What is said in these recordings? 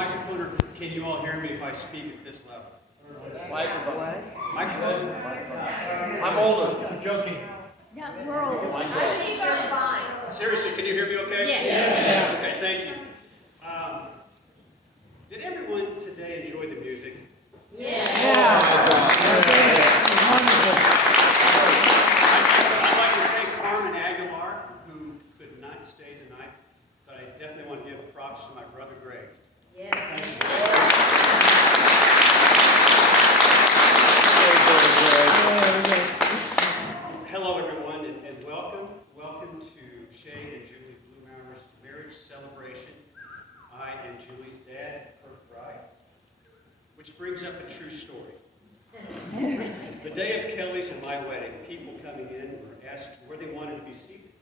microphone, or can you all hear me if I speak at this level? Microphone. Microphone? I'm older. I'm joking. Yeah, we're old. I'm I deaf. think you're fine. Seriously, can you hear me okay? Yes. Okay, thank you. Did everyone today enjoy the music? Yes. I'd like to thank Carmen Aguilar, who could not stay tonight, but I definitely want to give props to my brother Greg. Yes. Hello, everyone, and welcome. Welcome to Shay and Julie Blumauer's marriage celebration. I am Julie's dad, Kirk Bride, which brings up a true story. The day of Kelly's and my wedding, people coming in were asked where they wanted to be seated.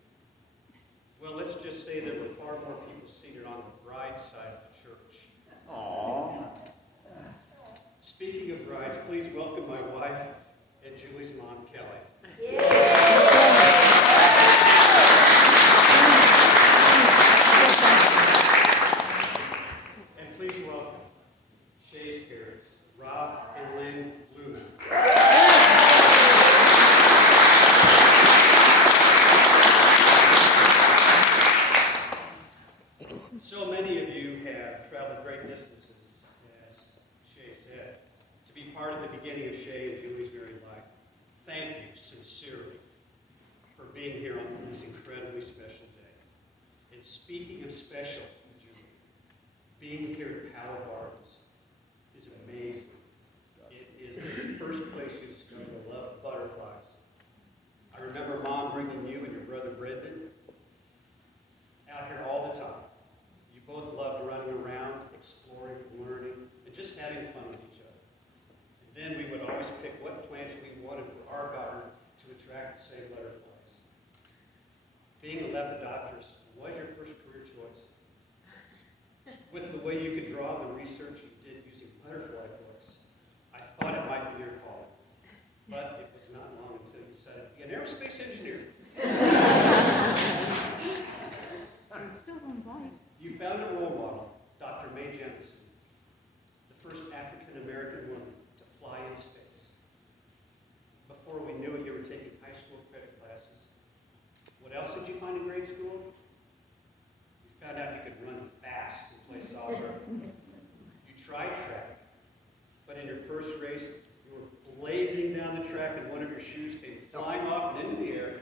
Well, let's just say there were far more people seated on the bride's side of the church. Aww. Speaking of brides, please welcome my wife and Julie's mom, Kelly. And please welcome Shay's parents, Rob and Lynn Lumen. So many of you have traveled great distances, as Shay said, to be part of the beginning of Shay and Julie's married life. Thank you sincerely for being here on this incredibly special day. And speaking of special, Julie, being here at Power Gardens is amazing. It is the first place you discover the love of butterflies. I remember Mom bringing you and your brother Brendan out here all the time. You both loved running around, exploring, learning, and just having fun with each other. And then we would always pick what plants we wanted for our garden to attract the same butterflies. Being a lepidopterist was your first career choice. With the way you could draw the research you did using butterfly books, I thought it might be your calling. But it was not long until you decided to be an aerospace engineer. Still on fine. You found a role model, Dr. Mae Jemison, the first African-American woman to fly in space. Before we knew it, you were taking high school credit classes. What else did you find in grade school? You found out you could run fast and play soccer. You tried track, but in your first race, you were blazing down the track and one of your shoes came flying off and into the air.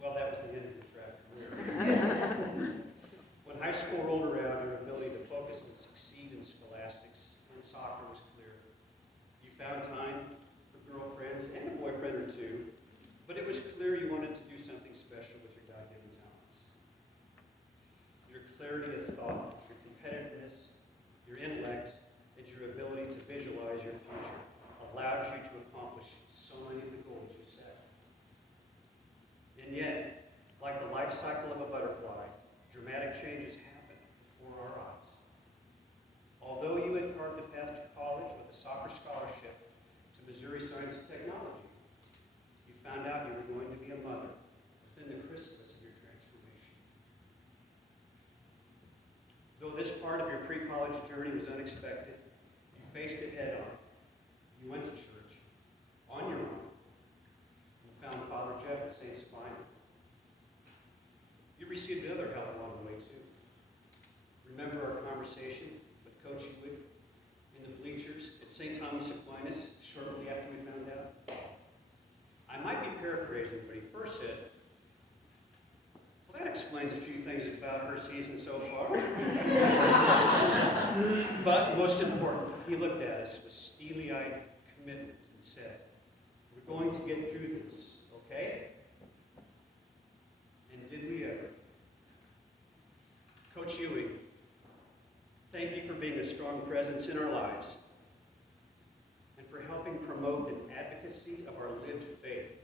Well, that was the end of your track career. When high school rolled around, your ability to focus and succeed in scholastics and soccer was clear. You found time for girlfriends and a boyfriend or two, but it was clear you wanted to do something special with your God-given talents. Your clarity of thought, your competitiveness, your intellect, and your ability to visualize your future allowed you to accomplish so many of the goals you set. And yet, like the life cycle of a butterfly, dramatic changes happen before our eyes. Although you had carved a path to college with a soccer scholarship to Missouri Science and Technology, you found out you were going to be a mother within the chrysalis of your transformation. Though this part of your pre-college journey was unexpected, you faced it head on. You went to church on your own and found Father Jeff at St. Sabina. You received other help along the way, too. Remember our conversation with Coach Hewitt in the bleachers at St. Thomas Aquinas shortly after we found out? I might be paraphrasing, but he first said, well, that explains a few things about her season so far. But most important, he looked at us with steely-eyed commitment and said, we're going to get through this, okay? And did we ever? Coach Ewing, thank you for being a strong presence in our lives and for helping promote an advocacy of our lived faith.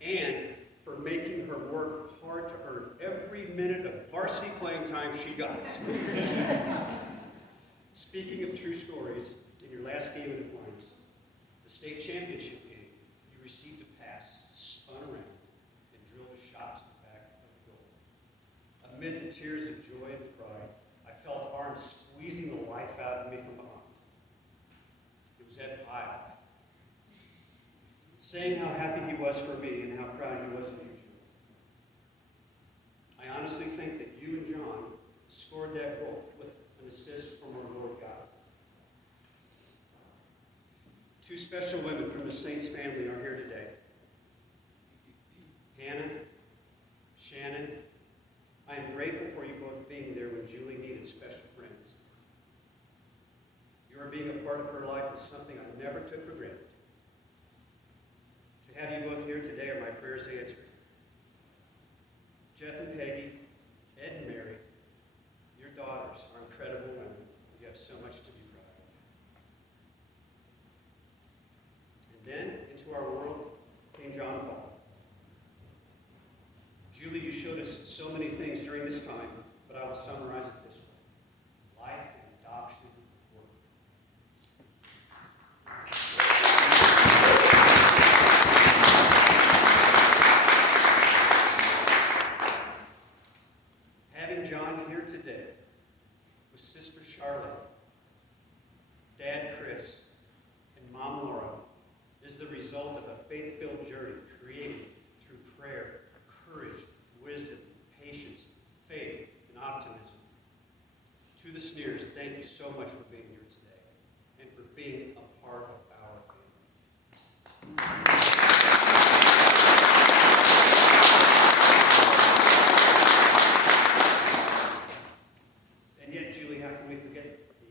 And for making her work hard to earn every minute of varsity playing time she got. Speaking of true stories, in your last game in Aquinas, the state championship game, you received a pass, spun around, and drilled a shot to the back of the goal. Amid the tears of joy and pride, I saying how happy he was for me and how proud he was of you, Julie. I honestly think that you and John scored that goal with an assist from our Lord God. Two special women from the Saints family are here today. Hannah, Shannon, I am grateful for you both being there when Julie needed special friends. Your being a part of her life is something I never took for granted. To have you both here today are my prayers answered. Jeff and Peggy, Ed and Mary, your daughters are incredible women. You have so much to be proud of. And then, into our world came John Paul. Julie, you showed us so many things during this time, but I will summarize it this way. Life and adoption work. Having John here today with Sister Charlotte, Dad Chris, and Mom Laura is the result of a faith-filled journey created through prayer, courage, wisdom, patience, faith, and optimism. To the Sneers, thank you so much for being here today and for being a part of our family. And yet, Julie, how can we forget the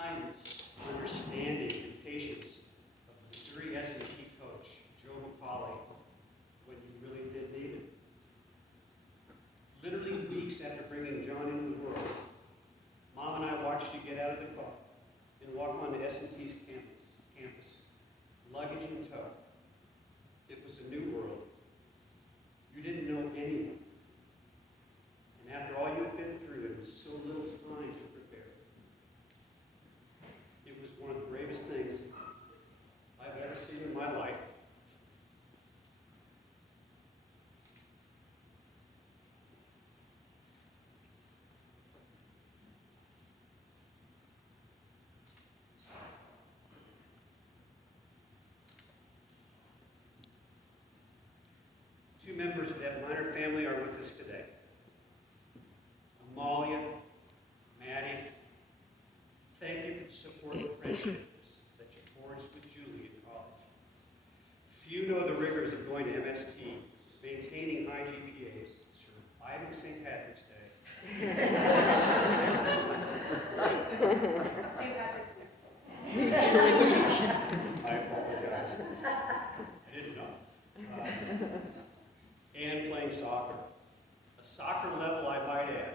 kindness, understanding, and patience of Missouri S&T coach, Joe McCauley, when you really did need it? Literally weeks after bringing John into the world, Mom and I watched you get out of the car and walk onto S&T's campus, luggage in tow. It was a new world. You didn't know anyone. And after all you had been through, it was so little time to prepare. It was one of the bravest things I've ever seen in my life. Two members of that minor family are with us today. Amalia, Maddie, thank you for the support and friendships that you forged with Julie in college. Few know the rigors of going to MST, maintaining high GPAs, surviving St. Patrick's Day. St. Patrick's Day. I apologize. I didn't know. And playing soccer. A soccer level, I might add,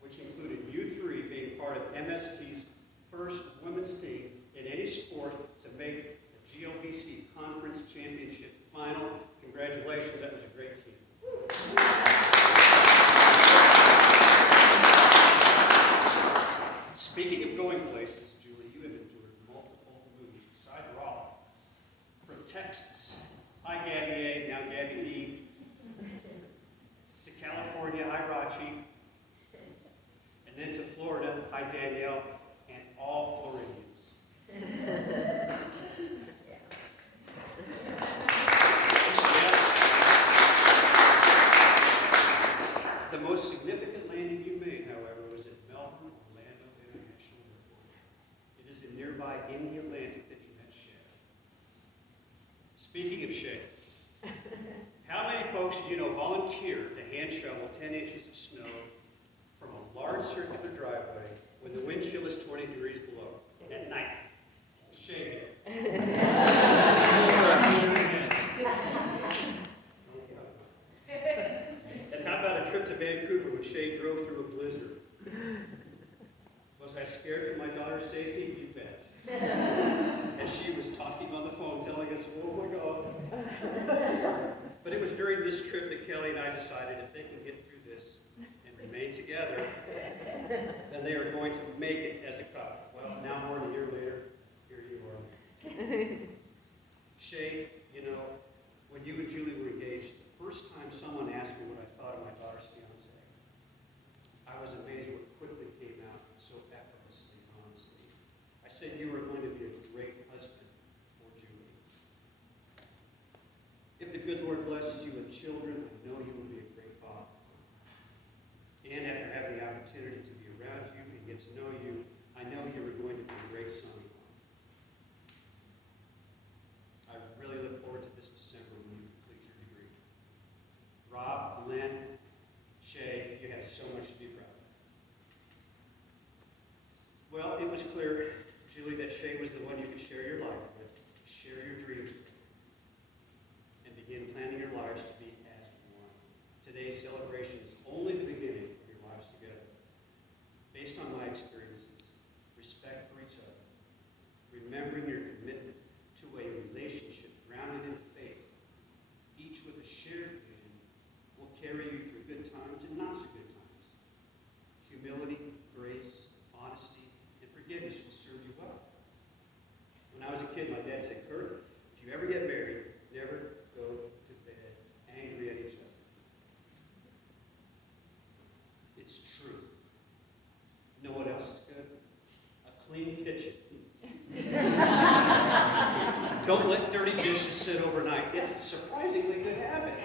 which included you three being part of MST's first women's team in any sport to make the GLBC Conference Championship final. Congratulations, that was a great team. Speaking of going places, Julie, you have endured multiple moves besides Raleigh. From Texas, hi Gabby A, now Gabby D, to California, hi Rachi, and then to Florida, hi Danielle, and all Floridians. The most significant landing you made, however, was at Melbourne Orlando International Airport. It is in nearby in the Atlantic that you met Shay. Speaking of Shay, how many folks do you know volunteered to hand shovel 10 inches of snow from a large circular driveway when the wind chill is 20 degrees below at night? Shay did. And how about a trip to Vancouver when Shay drove through a blizzard? Was I scared for my daughter's safety? You bet. As she was talking on the phone telling us, oh my God. But it was during this trip that Kelly and I decided if they can get through this and remain together, then they are going to make it as a couple. Well, now more than a year later, here you are. Shay, you know, when you and Julie were engaged, the first time someone asked me what I thought of my daughter's fiance, I was amazed what quickly came out so effortlessly and honestly. I said you were going to be a great husband for Julie. was clear, Julie, that Shay was the one you could share your life with, share your dreams with, and begin planning your lives to be as one. Today's celebration is only the beginning of your lives together. Based on my experiences, respect for each other, remembering your commitment to a relationship grounded in faith, each with a shared vision, will carry you through good times and not so good times. Humility, grace, honesty, and forgiveness will serve you well. When I was a kid, my dad said, "Kirk, if you ever get married, never go to bed angry at each other." It's true. You know what else is good? A clean kitchen. Don't let dirty dishes sit overnight. It's a surprisingly good habit.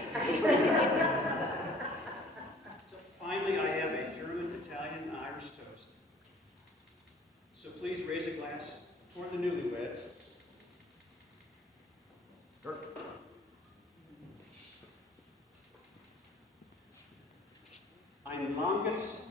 So finally, I have a German, Italian, and Irish toast. So please raise a glass toward the newlyweds. Kirk. Ein langes